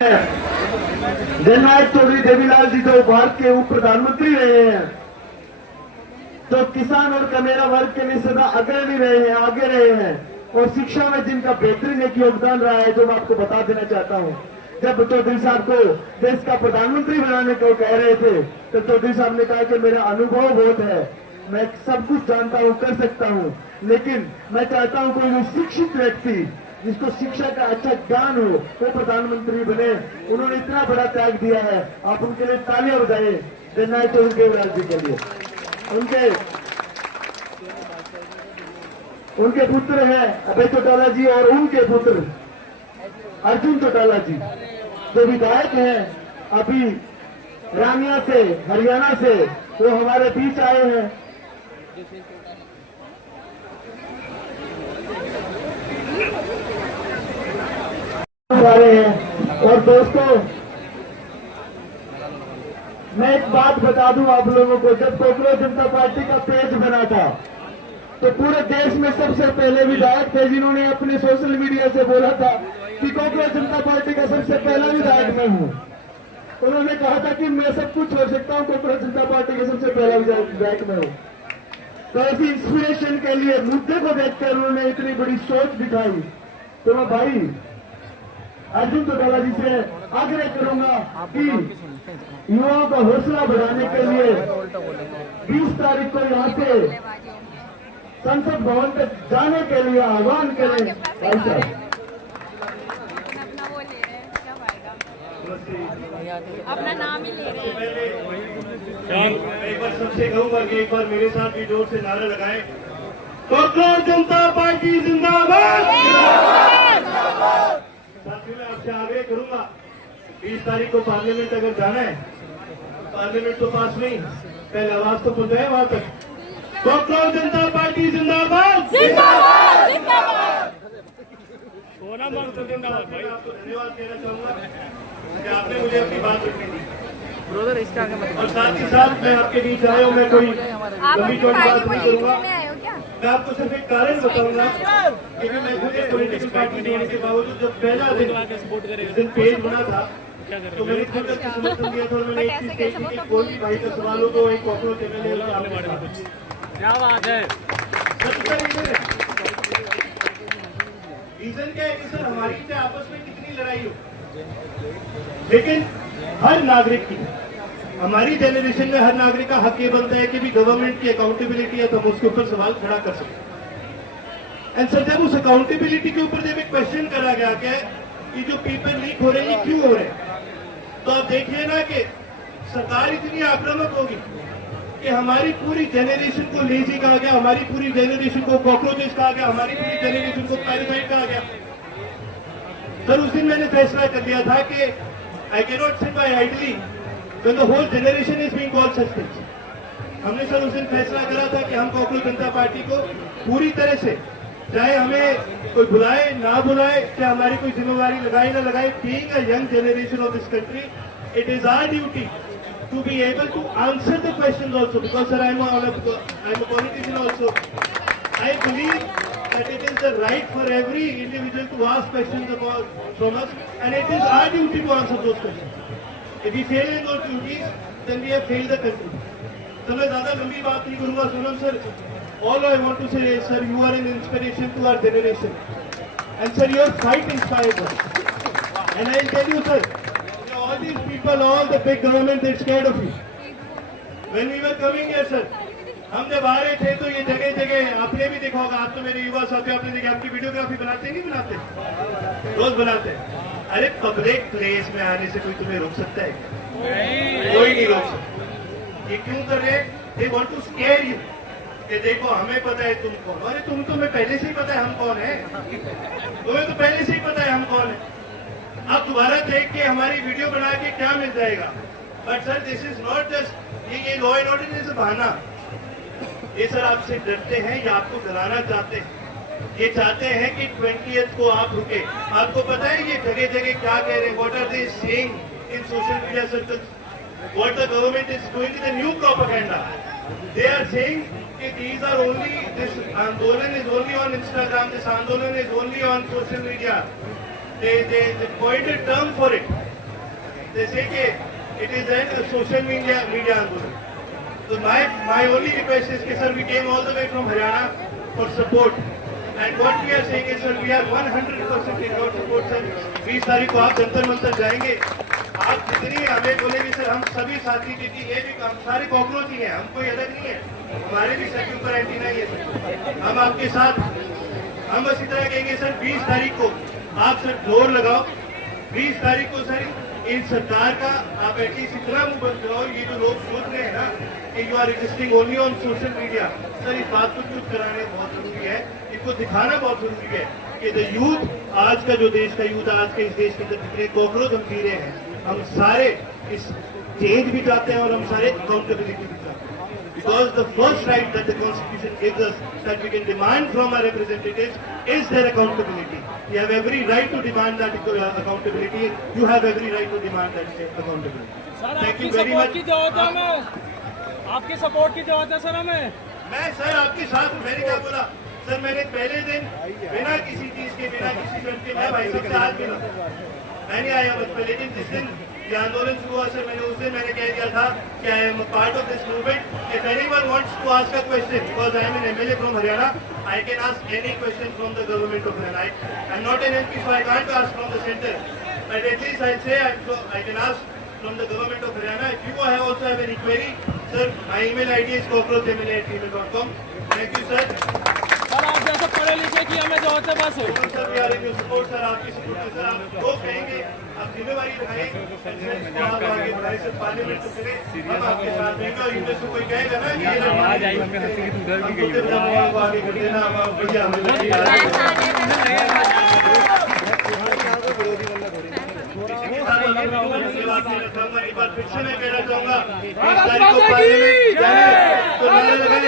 जननायक चौधरी देवीलाल जी जो भारत के उप प्रधानमंत्री रहे हैं, तो किसान और कमेरा वर्ग के लिए सदा अग्रणी रहे हैं, आगे रहे हैं, और शिक्षा में जिनका बेहतरीन एक योगदान रहा है, जो मैं आपको बता देना चाहता हूं। जब चौधरी साहब को देश का प्रधानमंत्री बनाने को कह रहे थे, तो चौधरी साहब ने कहा कि मेरा अनुभव बहुत है, मैं सब कुछ जानता हूं, कर सकता हूं, लेकिन मैं चाहता हूं कोई शिक्षित व्यक्ति जिसको शिक्षा का अच्छा ज्ञान हो वो प्रधानमंत्री बने। उन्होंने इतना बड़ा त्याग दिया है, आप उनके लिए तालियां बजाइए जननायक चौधरी देवीलाल जी के लिए। उनके पुत्र हैं अभय चौटाला जी और उनके पुत्र अर्जुन चौटाला जी, जो विधायक हैं अभी रानिया से, हरियाणा से, वो हमारे बीच आए हैं। और दोस्तों, मैं एक बात बता दूं आप लोगों को, जब कॉकरोच जनता पार्टी का पेज बना था तो पूरे देश में सबसे पहले विधायक थे जिन्होंने अपने सोशल मीडिया से बोला था कि कॉकरोच जनता पार्टी का सबसे पहला विधायक मैं हूं। उन्होंने कहा था कि मैं सब कुछ हो सकता हूं, कॉकरोच जनता पार्टी का सबसे पहला विधायक मैं हूं। तो ऐसी इंस्पिरेशन के लिए मुद्दे को देखकर उन्होंने इतनी बड़ी सोच दिखाई। तो मैं भाई अर्जुन चौटाला जी से आग्रह करूंगा कि युवाओं का हौसला बढ़ाने के लिए 20 तारीख को यहाँ से संसद भवन तक जाने के लिए आह्वान करें। ऐसा अपना नाम ही ले रहे हैं। एक बार सबसे कहूंगा कि एक बार मेरे साथ भी जोर से नारा लगाएं, कॉकरोच जनता पार्टी जिंदाबाद। साथियों, मैं आपसे आग्रह करूंगा 20 तारीख को पार्लियामेंट अगर जाना है, पार्लियामेंट तो पास नहीं, पहले आवाज तो पहुंचाए वहां तक, कॉकरोच जनता पार्टी जिंदाबाद जिंदाबाद जिंदाबाद। सोना मांग तो जिंदाबाद। भाई आपको धन्यवाद देना चाहूंगा कि आपने मुझे अपनी बात रखनी दी। ब्रदर इसका आगे मत। और साथ ही साथ मैं आपके बीच आया हूँ, मैं कोई कभी कोई बात नहीं करूंगा। मैं आपको सिर्फ एक कारण बताऊंगा कि मैं खुद एक पॉलिटिकल पार्टी होने के बावजूद जब पहला दिन पेज बना था तो मैंने खुद का समर्थन दिया था और मैंने एक चीज कही थी कि कोई भी भाई का सवाल हो तो एक कॉकरोच एमएलए। क्या बात है। रीजन क्या है कि सर हमारी से आपस में कितनी लड़ाई हो, लेकिन हर नागरिक की, हमारी जनरेशन में हर नागरिक का हक ये बनता है कि भी गवर्नमेंट की अकाउंटेबिलिटी है तो हम उसके ऊपर सवाल खड़ा कर सकते। एंड सर जब उस अकाउंटेबिलिटी के ऊपर जब एक क्वेश्चन करा गया कि ये जो पेपर लीक हो रहे हैं ये क्यों हो रहे हैं, तो आप देखिए ना कि सरकार इतनी आक्रामक होगी कि हमारी पूरी जनरेशन को लेजी कहा गया, हमारी पूरी जनरेशन को कॉकरोचेस कहा गया, हमारी पूरी जनरेशन को पैरासाइट कहा गया। सर उस दिन मैंने फैसला कर लिया था कि I can not sit by ideally when the whole generation is being called such things। हमने सर उस दिन फैसला करा था कि हम कॉकरोच जनता पार्टी को पूरी तरह से, चाहे हमें कोई बुलाए ना बुलाए, चाहे हमारी कोई जिम्मेवारी लगाए ना लगाए, being a young generation of this country, it is our duty to be able to answer the questions also, because sir I'm a politician also। I believe that it is the right for every individual to ask questions from us, and it is our duty to answer those questions। If we fail in those duties, then we have failed the country। तो मैं ज्यादा लंबी बात नहीं करूंगा। Sonam sir, all I want to say is, sir, you are an inspiration to our generation, and sir, your fight inspires us। And I'll tell you, sir, all these people, all the big government, they're scared of you। When we were coming here, sir, हम जब आ रहे थे तो ये जगह जगह आपने भी देखा होगा, आप तो मेरे युवा साथियों आपने देखा, आपकी वीडियोग्राफी बनाते नहीं बनाते, रोज बनाते हैं। अरे पब्लिक प्लेस में आने से कोई तुम्हें रोक सकता है? कोई नहीं रोक सकता। ये क्यों कर रहे हैं? They want to scare you कि देखो हमें पता है तुम कौन। अरे तुम तो मैं पहले से ही पता है हम कौन है, तुम्हें तो पहले से ही पता है हम कौन है। आप दोबारा देख के हमारी वीडियो बना के क्या मिल जाएगा? But sir this is not just ये लॉ एंड ऑर्डर इज बहाना। ये सर आपसे डरते हैं या आपको डराना चाहते हैं। ये चाहते हैं कि 20th को आप रुके। आपको पता है ये जगह जगह क्या कह रहे हैं? What are they saying in social media circles? What the government is doing the new propaganda. They are saying कि these are only, this आंदोलन is only on Instagram, this आंदोलन is only on social media। They coined a term for it। जैसे कि it is an social media आंदोलन. So my only request is कि sir we came all the way from Haryana for support and what we are saying is sir we are 100% in your support sir. 20 तारीख को आप जंतर मंतर जाएंगे, आप जितनी हमें बोलेंगे सर हम सभी साथी क्योंकि ये भी हम सारे कॉकरोच ही हैं, हम कोई अलग नहीं है, हमारे भी सर के ऊपर एंटीना ही है सर. हम आपके साथ हम बस इतना कहेंगे सर 20 तारीख को आप सर जोर लगाओ. 20 तारीख को सर इन सरकार का आप एटलीस्ट इतना मुंह बंद कराओ. ये जो लोग सोच रहे हैं ना कि you are existing only on social media, sir इस बात को चुप कराने बहुत जरूरी है, इनको दिखाना बहुत जरूरी है कि द यूथ आज का जो देश का यूथ आज के इस देश के अंदर जितने कॉकरोच हम जी रहे हैं, हम सारे इस चेंज भी चाहते हैं और हम सारे अकाउंटेबिलिटी भी चाहते हैं. Because the first right that the Constitution gives us that we can demand from our representatives is their accountability. We have every right to demand that accountability. You have every right to demand that accountability. Thank you very much. आपकी support की जरूरत है sir हमें. मैं sir आपके साथ हूँ. मैंने क्या बोला सर, मैंने पहले दिन बिना किसी चीज के बिना किसी शर्त के मैं भाई सबसे हाथ मिला, मैं नहीं आया बचपन. लेकिन जिस दिन ये आंदोलन शुरू हुआ सर मैंने उस दिन मैंने कह दिया था कि I am part of this movement. If anyone wants to ask a question because I am an MLA from Haryana, I can ask any question from the government of Haryana. I am not an MP so I can't ask from the centre, but at least I say I can ask from the government of Haryana. If you also have any query, sir, my email ID is cockroachmla@gmail.com. Thank you, sir. Sir आप जैसे पढ़े लिखे की हमें जरूरत है बस. Sir, we are in your support, sir. आपकी support में, sir, आप जो कहेंगे, आप जिम्मेवारी उठाएं, आप आगे बढ़ाएं, सर, पार्लियामेंट में चले, हम आपके साथ रहेंगे. और इनमें से कोई कहेगा ना कि ये आवाज आई मम्मी हंसी की उधर भी गई. हम आगे कर देना, हम बढ़िया एक बार फिर से मैं कहना चाहूंगा 20 तारीख को पार्लियामेंट जाने तो नारा लगाएं